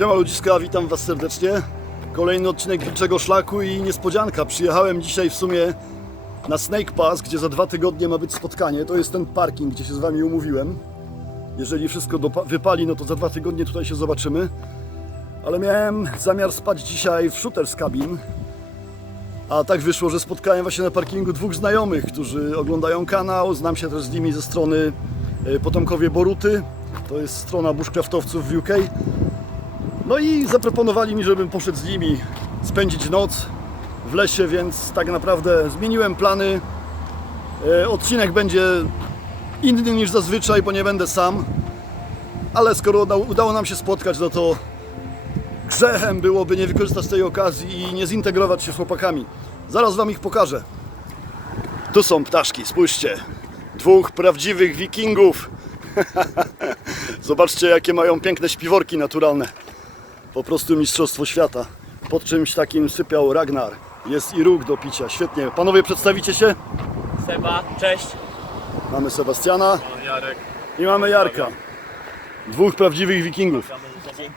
Siema ludziska, witam Was serdecznie. Kolejny odcinek Wilczego Szlaku i niespodzianka. Przyjechałem dzisiaj w sumie na Snake Pass, gdzie za dwa tygodnie ma być spotkanie. To jest ten parking, gdzie się z Wami umówiłem. Jeżeli wszystko wypali, no to za dwa tygodnie tutaj się zobaczymy. Ale miałem zamiar spać dzisiaj w Shooters Cabin. A tak wyszło, że spotkałem właśnie na parkingu dwóch znajomych, którzy oglądają kanał. Znam się też z nimi ze strony e, Potomkowie Boruty. To jest strona bushcraftowców w UK. No i zaproponowali mi, żebym poszedł z nimi spędzić noc w lesie, więc tak naprawdę zmieniłem plany. E, Odcinek będzie inny niż zazwyczaj, bo nie będę sam. Ale skoro uda- udało nam się spotkać, no to grzechem byłoby nie wykorzystać tej okazji i nie zintegrować się z chłopakami. Zaraz Wam ich pokażę. Tu są ptaszki, spójrzcie. Dwóch prawdziwych wikingów. Zobaczcie, jakie mają piękne śpiworki naturalne. Po prostu mistrzostwo świata. Pod czymś takim sypiał Ragnar. Jest i róg do picia. Świetnie. Panowie, przedstawicie się? Seba, cześć. Mamy Sebastiana Jarek. i mamy Jarka. Dwóch prawdziwych wikingów.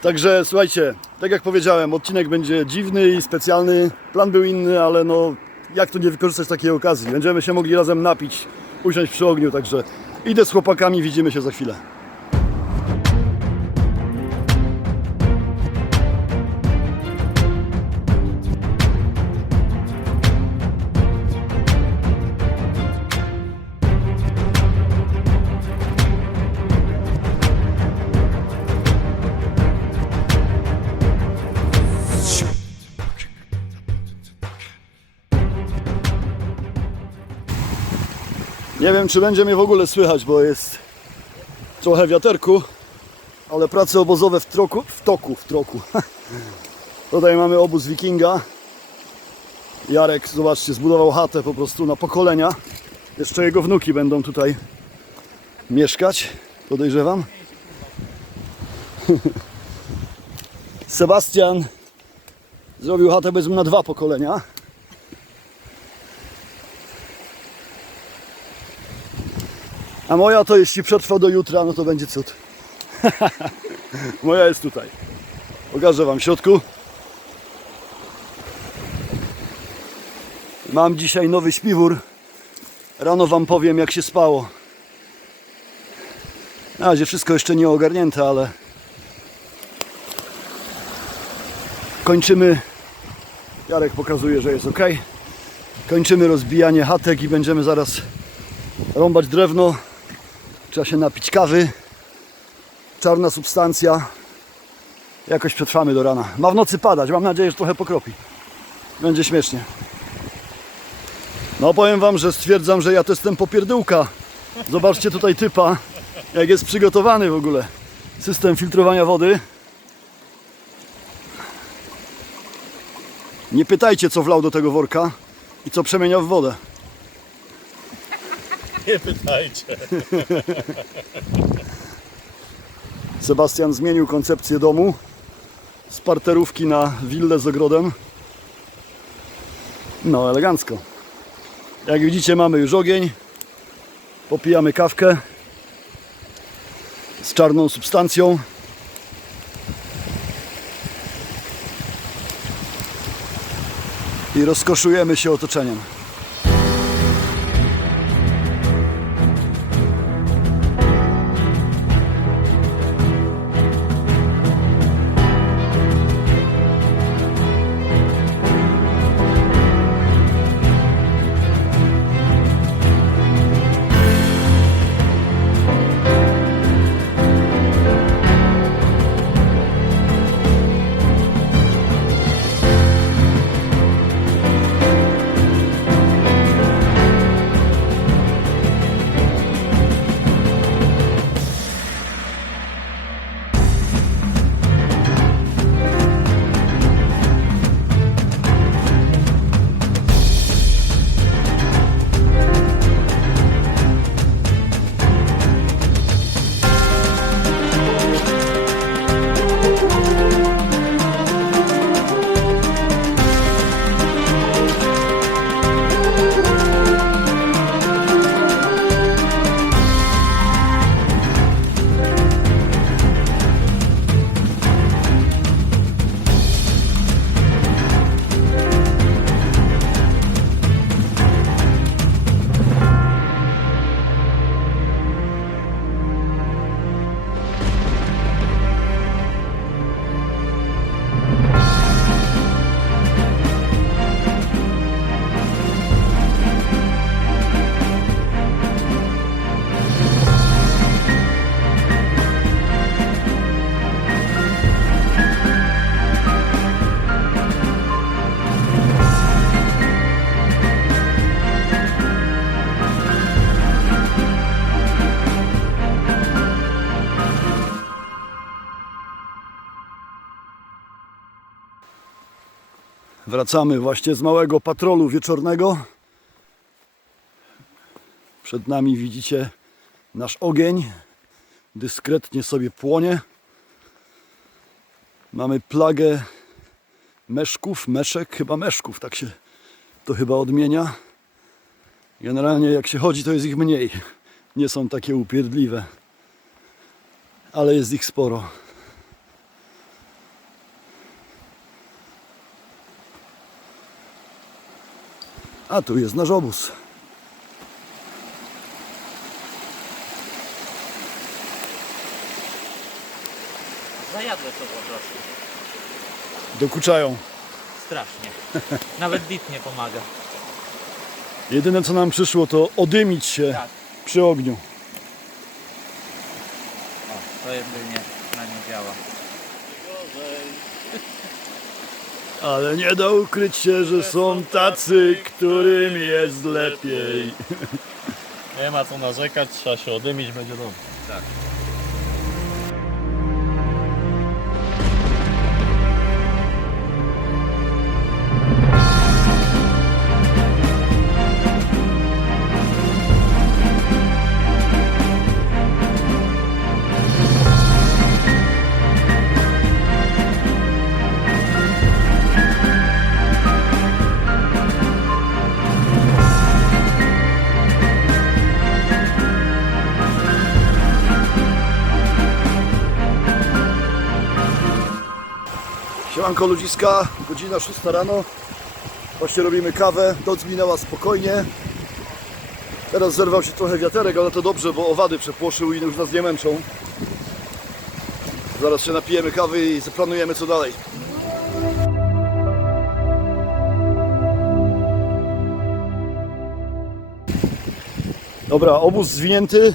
Także słuchajcie, tak jak powiedziałem, odcinek będzie dziwny i specjalny. Plan był inny, ale no jak tu nie wykorzystać takiej okazji? Będziemy się mogli razem napić, usiąść przy ogniu, także idę z chłopakami, widzimy się za chwilę. Nie wiem, czy będzie mnie w ogóle słychać, bo jest trochę wiaterku, ale prace obozowe w, troku, w toku, w troku. Tutaj mamy obóz wikinga. Jarek, zobaczcie, zbudował chatę po prostu na pokolenia. Jeszcze jego wnuki będą tutaj mieszkać, podejrzewam. Sebastian zrobił chatę bez na dwa pokolenia. A moja to jeśli przetrwa do jutra, no to będzie cud. moja jest tutaj. Pokażę Wam w środku. Mam dzisiaj nowy śpiwór. Rano Wam powiem jak się spało. Na razie wszystko jeszcze nie ogarnięte, ale kończymy. Jarek pokazuje, że jest ok. Kończymy rozbijanie chatek i będziemy zaraz rąbać drewno. Trzeba się napić kawy. Czarna substancja. Jakoś przetrwamy do rana. Ma w nocy padać. Mam nadzieję, że trochę pokropi. Będzie śmiesznie. No powiem wam, że stwierdzam, że ja to jestem popierdółka. Zobaczcie tutaj typa, jak jest przygotowany w ogóle. System filtrowania wody. Nie pytajcie, co wlał do tego worka i co przemieniał w wodę. Nie pytajcie. Sebastian zmienił koncepcję domu z parterówki na willę z ogrodem. No, elegancko. Jak widzicie, mamy już ogień. Popijamy kawkę z czarną substancją. I rozkoszujemy się otoczeniem. Wracamy właśnie z małego patrolu wieczornego. Przed nami widzicie nasz ogień. Dyskretnie sobie płonie. Mamy plagę meszków, meszek, chyba meszków, tak się to chyba odmienia. Generalnie jak się chodzi, to jest ich mniej. Nie są takie upierdliwe. Ale jest ich sporo. A tu jest nasz obóz. Zajadłe to prostu. Dokuczają. Strasznie. Nawet bit nie pomaga. Jedyne co nam przyszło to odymić się Tak. przy ogniu. O, to jedynie na nie działa. Ale nie da ukryć się, że są tacy, którym jest lepiej. Nie ma co narzekać, trzeba się odymić, będzie dobrze. Siemanko ludziska, godzina 6 rano. Właśnie robimy kawę, noc minęła spokojnie. Teraz zerwał się trochę wiaterek, ale to dobrze, bo owady przepłoszył i już nas nie męczą. Zaraz się napijemy kawy i zaplanujemy co dalej. Dobra, obóz zwinięty.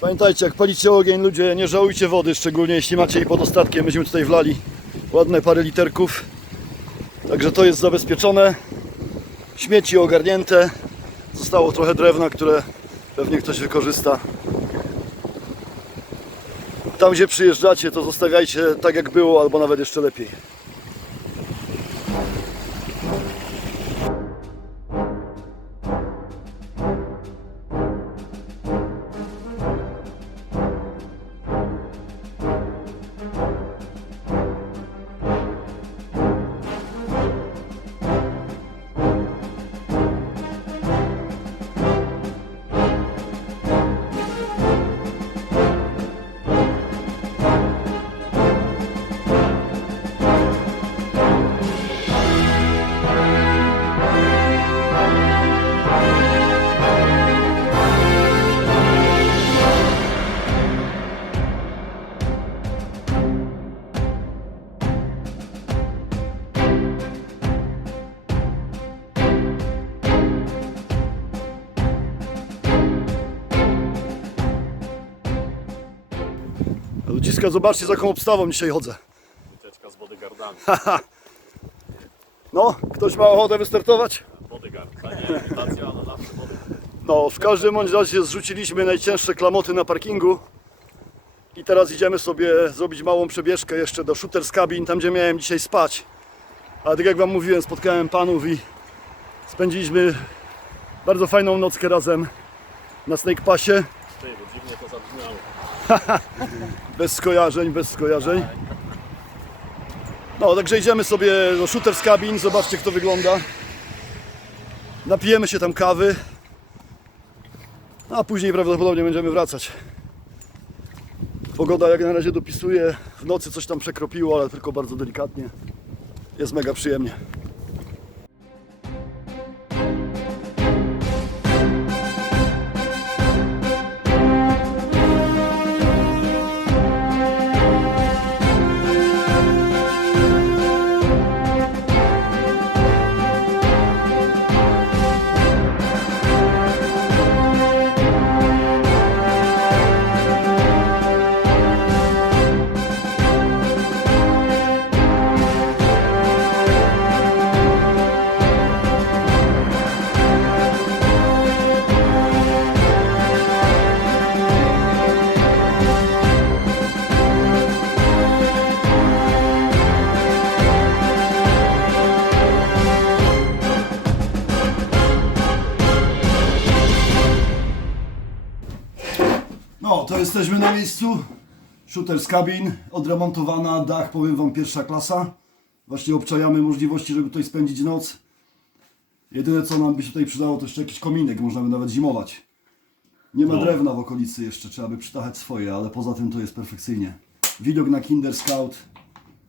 Pamiętajcie, jak palicie ogień, ludzie, nie żałujcie wody, szczególnie jeśli macie jej pod ostatkiem. Myśmy tutaj wlali ładne parę literków. Także to jest zabezpieczone. Śmieci ogarnięte. Zostało trochę drewna, które pewnie ktoś wykorzysta. Tam gdzie przyjeżdżacie, to zostawiajcie tak jak było, albo nawet jeszcze lepiej. Zobaczcie, z jaką obstawą dzisiaj chodzę. Ucieczka z bodyguardami. No, ktoś ma ochotę wystartować? Bodyguard, nie imitacja, ale zawsze bodyguard. No, w każdym bądź razie zrzuciliśmy najcięższe klamoty na parkingu i teraz idziemy sobie zrobić małą przebieżkę jeszcze do Shooters Cabin, tam gdzie miałem dzisiaj spać. Ale tak jak Wam mówiłem, spotkałem panów i spędziliśmy bardzo fajną nockę razem na Snake Passie. Ty, bo dziwnie to. Bez skojarzeń, bez skojarzeń. No, także idziemy sobie do Shooters Cabin, zobaczcie jak to wygląda. Napijemy się tam kawy. A później prawdopodobnie będziemy wracać. Pogoda jak na razie dopisuje. W nocy coś tam przekropiło, ale tylko bardzo delikatnie. Jest mega przyjemnie. No, to jesteśmy na miejscu. Shooters cabin, odremontowana, dach, powiem wam, pierwsza klasa. Właśnie obczajamy możliwości, żeby tutaj spędzić noc. Jedyne co nam by się tutaj przydało, to jeszcze jakiś kominek, można by nawet zimować. Nie ma No. drewna w okolicy jeszcze, trzeba by przytachać swoje, ale poza tym to jest perfekcyjnie. Widok na Kinder Scout.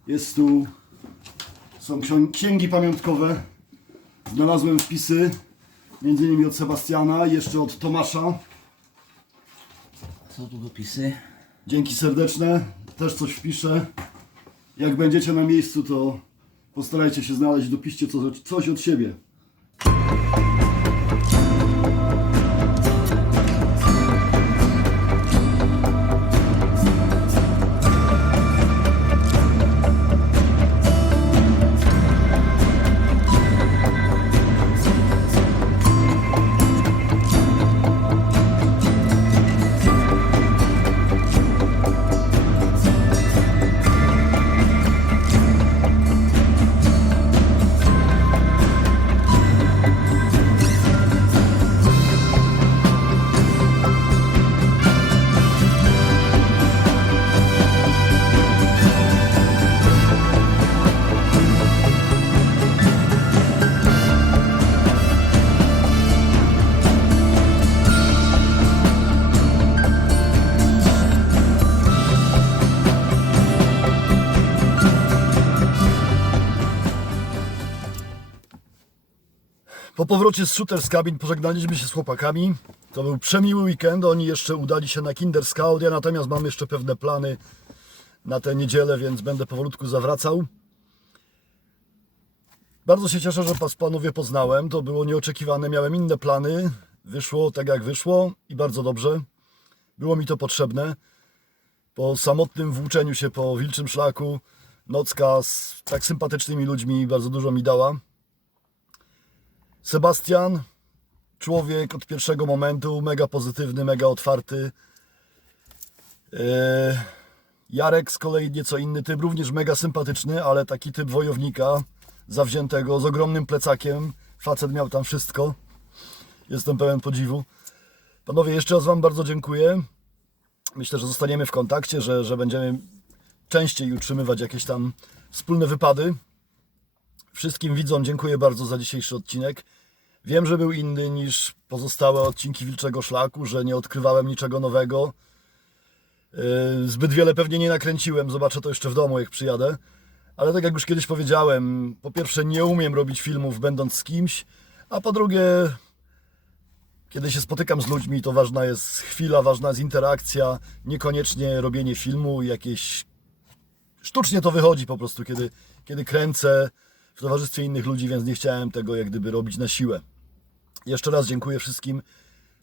Jest tu, są ksią- księgi pamiątkowe. Znalazłem wpisy, między innymi od Sebastiana, jeszcze od Tomasza. Tu dopisy. Dzięki serdeczne, też coś wpiszę. Jak będziecie na miejscu, to postarajcie się znaleźć, dopiszcie coś od siebie. Po powrocie z Shooters Cabin pożegnaliśmy się z chłopakami. To był przemiły weekend, oni jeszcze udali się na Kinder Scout, ja natomiast mam jeszcze pewne plany na tę niedzielę, więc będę powolutku zawracał. Bardzo się cieszę, że Was panowie poznałem, to było nieoczekiwane, miałem inne plany, wyszło tak jak wyszło i bardzo dobrze. Było mi to potrzebne. Po samotnym włóczeniu się po wilczym szlaku, nocka z tak sympatycznymi ludźmi bardzo dużo mi dała. Sebastian, człowiek od pierwszego momentu, mega pozytywny, mega otwarty. Eee, Jarek z kolei nieco inny typ, również mega sympatyczny, ale taki typ wojownika, zawziętego, z ogromnym plecakiem. Facet miał tam wszystko. Jestem pełen podziwu. Panowie, jeszcze raz Wam bardzo dziękuję. Myślę, że zostaniemy w kontakcie, że, że będziemy częściej utrzymywać jakieś tam wspólne wypady. Wszystkim widzom dziękuję bardzo za dzisiejszy odcinek. Wiem, że był inny niż pozostałe odcinki Wilczego Szlaku, że nie odkrywałem niczego nowego. Yy, Zbyt wiele pewnie nie nakręciłem, zobaczę to jeszcze w domu, jak przyjadę. Ale tak jak już kiedyś powiedziałem, po pierwsze nie umiem robić filmów będąc z kimś, a po drugie, kiedy się spotykam z ludźmi, to ważna jest chwila, ważna jest interakcja, niekoniecznie robienie filmu jakieś sztucznie to wychodzi po prostu, kiedy, kiedy kręcę w towarzystwie innych ludzi, więc nie chciałem tego jak gdyby robić na siłę. Jeszcze raz dziękuję wszystkim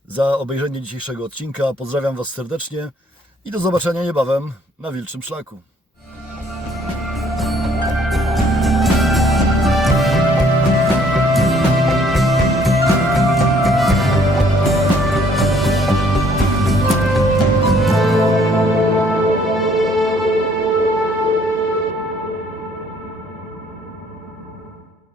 za obejrzenie dzisiejszego odcinka. Pozdrawiam Was serdecznie i do zobaczenia niebawem na Wilczym Szlaku.